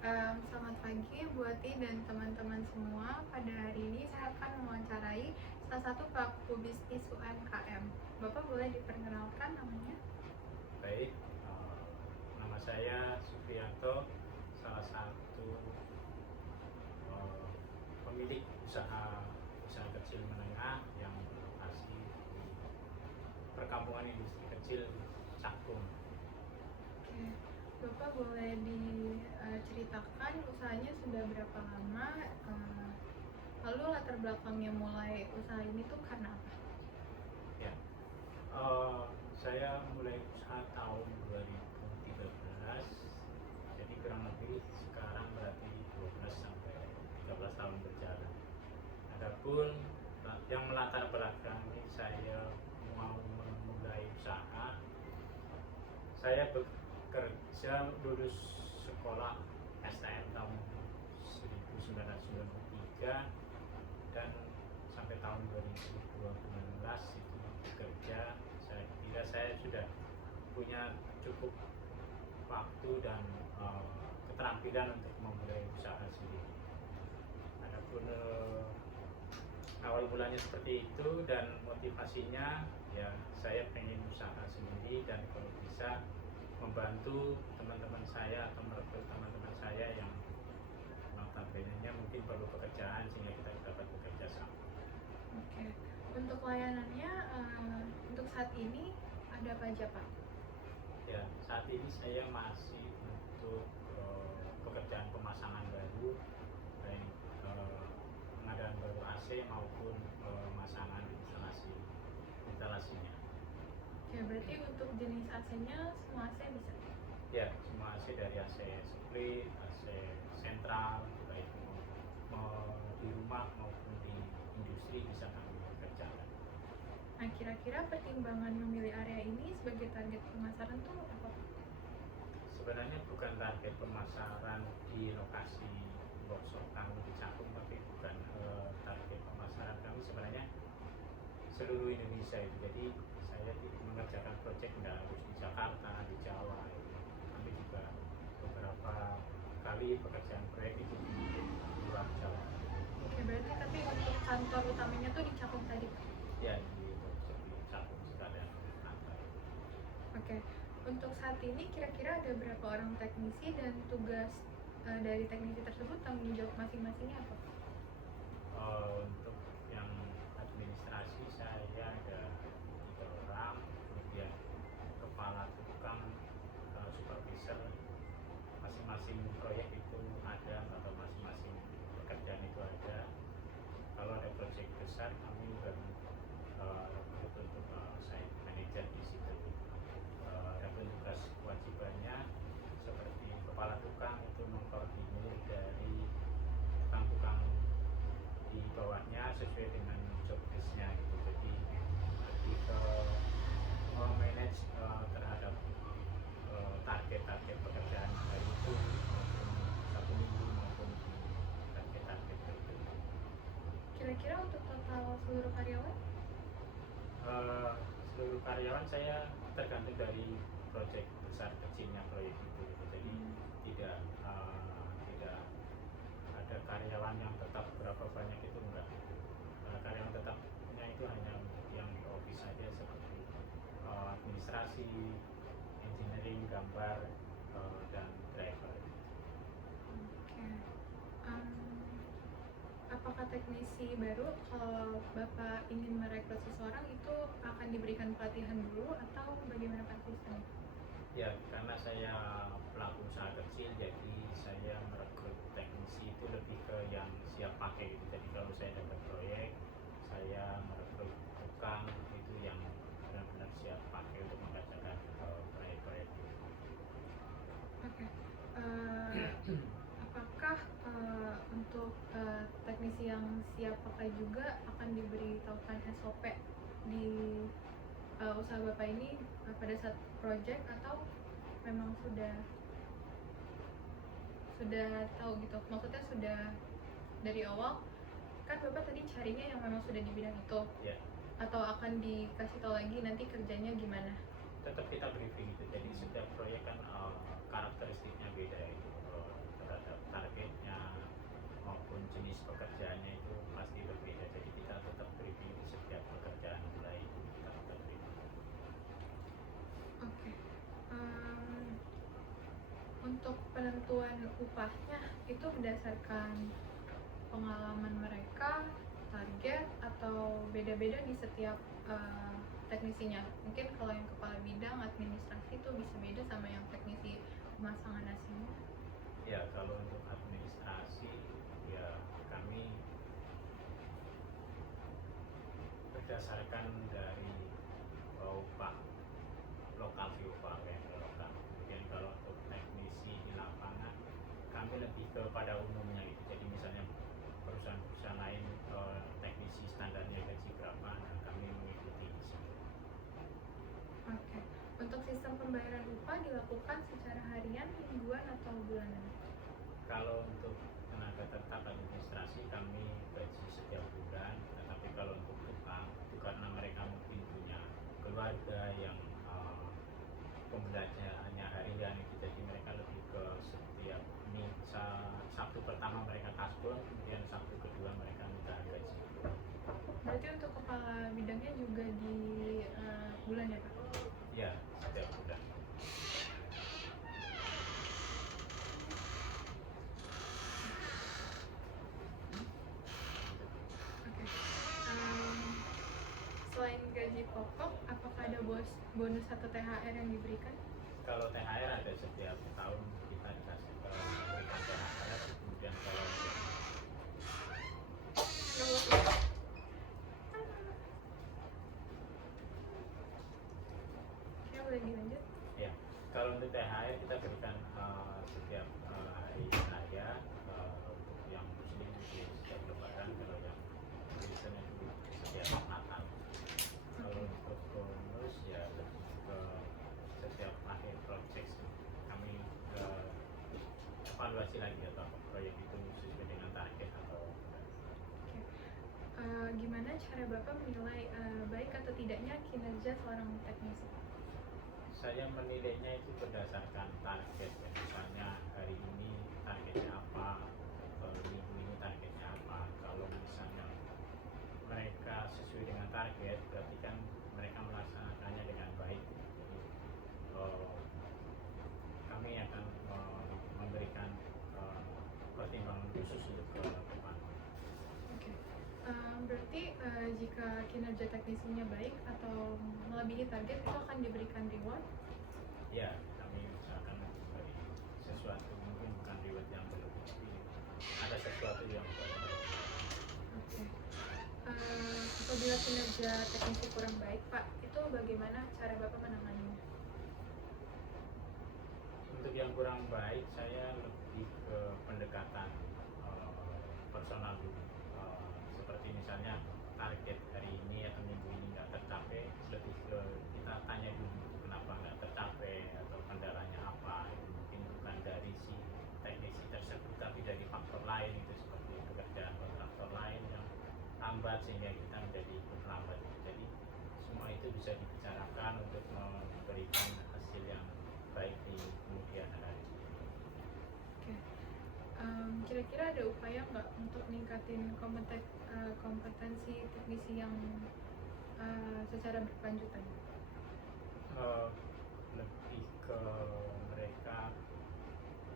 Selamat pagi Buati dan teman-teman semua. Pada hari ini saya akan mewawancarai salah satu pelaku bisnis UMKM. Bapak boleh diperkenalkan namanya? Baik, nama saya Supriyanto, salah satu pemilik usaha kecil menengah yang berlokasi di perkampungan industri kecil Cakung. Oke, Bapak boleh diceritakan usahanya sudah berapa lama? Lalu latar belakangnya mulai usaha ini tuh karena apa? Ya, saya mulai usaha tahun 2013, jadi kurang lebih sekarang berarti 12 sampai 13 tahun berjalan. Adapun yang melatar belakangi saya mau memulai usaha, saya bekerja lulus sekolah STM tahun 1993 dan sampai tahun 2012 itu bekerja. Saya kira saya sudah punya cukup waktu dan keterampilan untuk memulai usaha sendiri. Adapun awal mulanya seperti itu dan motivasinya ya saya pengen usaha sendiri dan kalau bisa membantu teman-teman saya atau merekrut teman-teman saya yang notabene mungkin perlu pekerjaan sehingga kita dapat bekerja sama. Oke, untuk layanannya untuk saat ini ada apa aja Pak? Ya, saat ini saya masih untuk pekerjaan pemasangan baru, baik pengadaan baru AC maupun pemasangan instalasinya. Oke, berarti untuk jenis AC-nya semua AC bisa? Ya, semua AC dari AC split, AC sentral, baik di rumah maupun di industri bisa kami kerjakan. Nah, kira-kira pertimbangan memilih area ini sebagai target pemasaran tuh apa? Sebenarnya bukan target pemasaran di lokasi workshop kami di Cakung, tapi bukan target pemasaran kami sebenarnya seluruh Indonesia itu. Jadi saya mengerjakan proyek nggak harus di Jakarta, di Jawa. Kami juga beberapa kali pekerjaan proyek itu di luar Jawa. Oke, berarti tapi untuk kantor utamanya tuh di Cakung tadi, Pak? Ya, di Cakung sekalian kantor. Oke, untuk saat ini kira-kira ada berapa orang teknisi dan tugas dari teknisi tersebut tanggung jawab masing-masingnya apa? Untuk yang administrasi saya ada 3 orang, kemudian kepala tukang, supervisor, masing-masing proyek itu ada atau masing-masing pekerjaan itu ada. Kalau ada proyek besar kami juga untuk site manager di situ. Ada tugas kewajibannya seperti kepala tukang itu mengkoordinir dari tukang-tukang di bawahnya sesuai dengan job desk-nya gitu. Jadi lebih ke manage terhadap target-target pekerjaan hari itu maupun satu minggu maupun di target-target berikutnya. Kira-kira untuk total seluruh karyawan? Seluruh karyawan saya tergantung dari proyek besar kecilnya proyek itu gitu. Jadi tidak tidak ada karyawan yang tetap berapa banyak itu enggak. Karyawan tetapnya itu hanya untuk yang di office saja seperti administrasi, engineering, gambar, dan driver. Oke. Apakah teknisi baru kalau Bapak ingin merekrut seseorang itu akan diberikan pelatihan dulu atau bagaimana Pak sistemnya? Ya, karena saya pelaku usaha kecil, jadi saya merekrut teknisi itu lebih ke yang siap pakai gitu. Jadi kalau saya dapat proyek, saya merekrut tukang itu yang benar-benar siap pakai untuk mengerjakan proyek-proyek itu. Oke. Apakah untuk teknisi yang siap pakai juga akan diberitahukan SOP di usaha Bapak ini pada saat project atau memang sudah tahu gitu? Maksudnya sudah dari awal kan Bapak tadi carinya yang memang sudah di bidang itu, Ya, atau akan dikasih tahu lagi nanti kerjanya gimana? tetap kita briefing gitu. Jadi setiap proyek kan karakteristiknya beda itu terhadap untuk penentuan upahnya itu berdasarkan pengalaman mereka, target, atau beda-beda di setiap teknisinya. Mungkin kalau yang kepala bidang administrasi itu bisa beda sama yang teknisi pemasangan AC-nya. Ya, kalau untuk administrasi ya kami berdasarkan dari upah lokal sih, upah yang lokal. Kemudian kalau untuk teknisi di lapangan kami lebih kepada umumnya gitu. Jadi misalnya perusahaan-perusahaan lain teknisi standarnya gaji berapa, nah kami mengikuti di situ. Oke. Untuk sistem pembayaran upah dilakukan secara harian, mingguan, atau bulanan? Kalau untuk tenaga tetap administrasi kami gaji setiap bulan, tetapi kalau untuk tukang itu karena mereka mungkin punya keluarga yang pembelajarannya harian itu, jadi mereka lebih ke setiap Sabtu pertama mereka kasbon, kemudian Sabtu kedua mereka minta gaji. Berarti untuk kepala bidangnya juga di bulan ya Pak? Ya, setiap bulan. Oke. Selain gaji pokok, apakah ada bonus atau THR yang diberikan? Kalau THR ada setiap tahun kita dikasih memberikan THR, kemudian kalau Ya, boleh dilanjut. ya, kalau untuk THR kita berikan setiap hari raya, untuk yang muslim di setiap lebaran, kalau yang Kristen itu setiap Natal. Kalau untuk bonus ya lebih ke setiap akhir project sih. Kami evaluasi lagi atau proyek itu sesuai dengan target atau enggak. Gimana cara Bapak menilai baik atau tidaknya kinerja seorang teknisi? Saya menilainya itu berdasarkan target ya. Misalnya hari ini targetnya apa, minggu ini targetnya apa. Kalau misalnya mereka sesuai dengan target, berarti kan mereka melaksanakannya dengan baik. Jadi kami akan memberikan pertimbangan khusus untuk ke depan. Oke. Berarti jika kinerja teknisinya baik atau melebihi target itu akan diberikan reward? Ya, kami misalkan beri sesuatu, mungkin bukan reward yang berlebih, tapi ada sesuatu yang berlebih. Oke. Apabila kinerja teknisi kurang baik, Pak, itu bagaimana cara Bapak menanganinya? Untuk yang kurang baik, saya lebih ke pendekatan personal dulu. Seperti misalnya target hari ini atau minggu ini nggak tercapai, lebih ke kita tanya dulu kenapa nggak tercapai atau kendalanya apa. Itu mungkin bukan dari si teknisi tersebut, tapi dari faktor lain, itu seperti pekerjaan kontraktor lain yang lambat sehingga kita menjadi ikut lambat. Jadi semua itu bisa dibicarakan untuk memberikan hasil yang baik di kemudian hari. Oke. Kira-kira ada upaya nggak untuk meningkatin kompetensi teknisi yang secara berkelanjutan? Lebih ke mereka,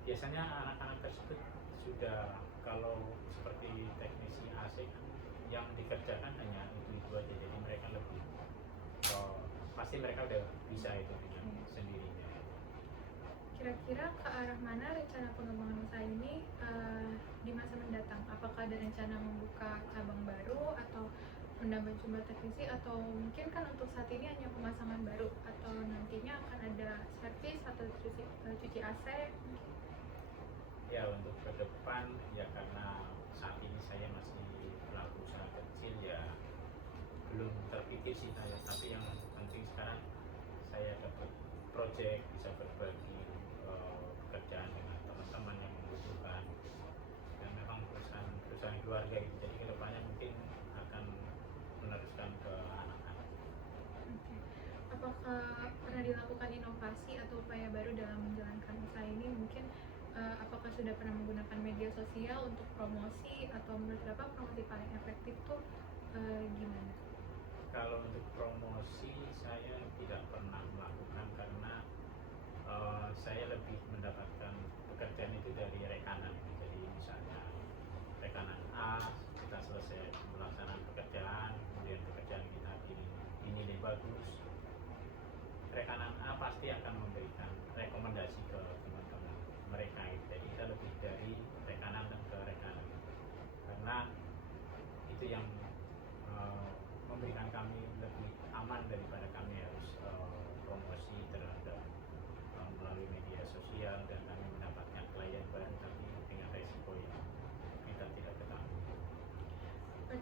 biasanya anak-anak tersebut sudah, kalau seperti teknisi AC kan yang dikerjakan hanya itu aja, jadi mereka lebih pasti mereka udah bisa itu dengan sendirinya. Kira-kira ke arah mana rencana pengembangan usaha ini di masa mendatang? Apakah ada rencana membuka cabang baru atau menambah jumlah teknisi, atau mungkin kan untuk saat ini hanya pemasangan baru, atau nantinya akan ada servis atau cuci AC? Ya, untuk ke depan ya, karena saat ini saya masih pelaku usaha kecil ya, belum terpikir sih saya, tapi yang penting sekarang saya dapat project, bisa berbagi pekerjaan dengan teman-teman yang membutuhkan, dan memang perusahaan keluarga gitu, jadi kedepannya mungkin akan meneruskan ke anak-anak. Oke. Apakah pernah dilakukan inovasi atau upaya baru dalam menjalankan usaha ini? Mungkin apakah sudah pernah menggunakan media sosial untuk promosi, atau menurut Bapak promosi paling efektif tuh gimana? Kalau untuk promosi saya tidak pernah melakukan, karena saya lebih mendapatkan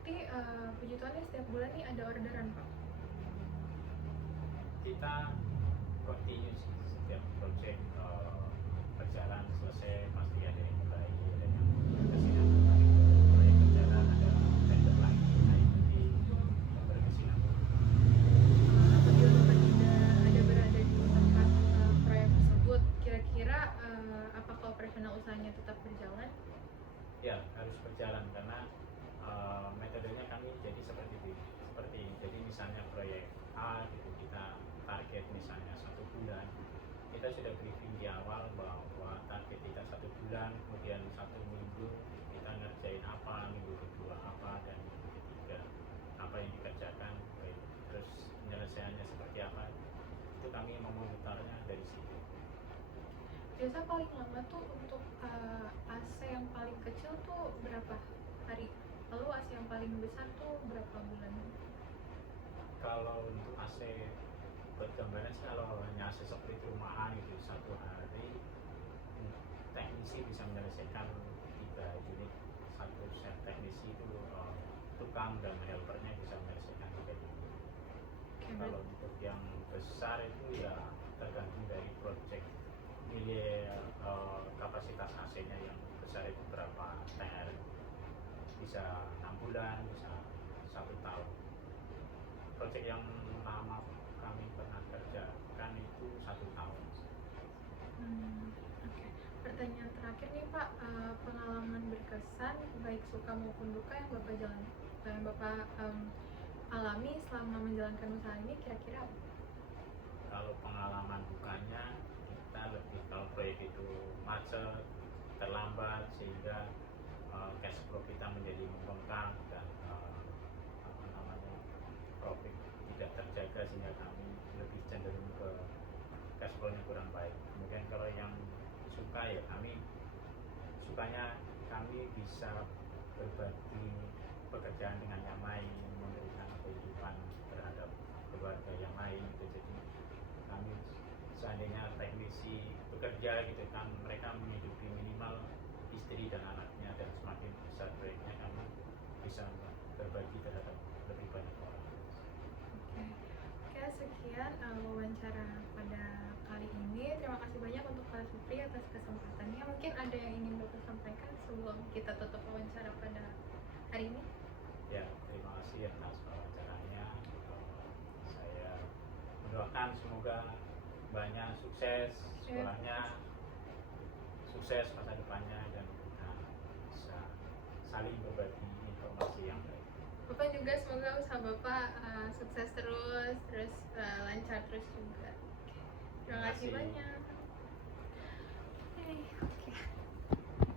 berarti puji Tuhan ya setiap bulan nih ada orderan Pak? Kita continue sih, setiap project berjalan selesai pasti ada yang mulai, ada yang berkesinambungan, proyek berjalan ada vendor lagi, nah ikuti berkesinambungan. Apabila Bapak tidak ada berada di tempat proyek tersebut, kira-kira apakah operasional usahanya tetap berjalan? Ya harus berjalan karena metodenya kami jadi seperti ini. Jadi misalnya proyek A gitu, kita target misalnya 1 bulan, kita sudah briefing di awal bahwa target kita 1 bulan, kemudian 1 minggu kita ngerjain apa, minggu kedua apa, dan minggu ketiga apa yang dikerjakan, baik, terus penyelesaiannya seperti apa, itu kami memonitornya dari situ. Biasa paling lama tuh untuk AC yang paling kecil tuh berapa hari? Lalu AC yang paling besar tuh berapa bulan? Kalau untuk AC, buat gambaran sih, kalau hanya AC seperti rumahan itu 1 hari teknisi bisa menyelesaikan 3 unit. Satu set teknisi itu tukang dan helpernya bisa menyelesaikan 3 unit. Kalau untuk yang besar itu ya tergantung dari project nilai kapasitas AC-nya yang besar itu berapa TR, bisa 6 bulan, bisa 1 tahun. Project yang lama kami pernah kerjakan itu 1 tahun. Oke. Pertanyaan terakhir nih Pak, pengalaman berkesan baik suka maupun duka yang Bapak alami selama menjalankan usaha ini kira-kira apa? Kalau pengalaman dukanya, kita lebih, kalau proyek itu macet, terlambat, sehingga cash flow kita menjadi membengkak dan profit tidak terjaga, sehingga kami lebih cenderung ke cash flow-nya kurang baik. Kemudian kalau yang suka ya sukanya kami bisa berbagi pekerjaan dengan yang lain, memberikan kehidupan terhadap keluarga yang lain gitu. Jadi kami seandainya teknisi bekerja gitu kan, mereka menghidupi minimal istri dan anaknya, dan semakin besar proyeknya kami bisa berbagi terhadap lebih banyak orang. Oke, sekian wawancara pada kali ini. Terima kasih banyak untuk Pak Supri atas kesempatannya. Mungkin ada yang ingin Bapak sampaikan sebelum kita tutup wawancara pada hari ini? Ya, terima kasih atas wawancaranya. Saya mendoakan semoga banyak sukses sekolahnya, sukses masa depannya, dan kita bisa saling berbagi informasi yang baik. Bapak juga semoga usaha Bapak sukses terus lancar terus juga. Terima kasih banyak.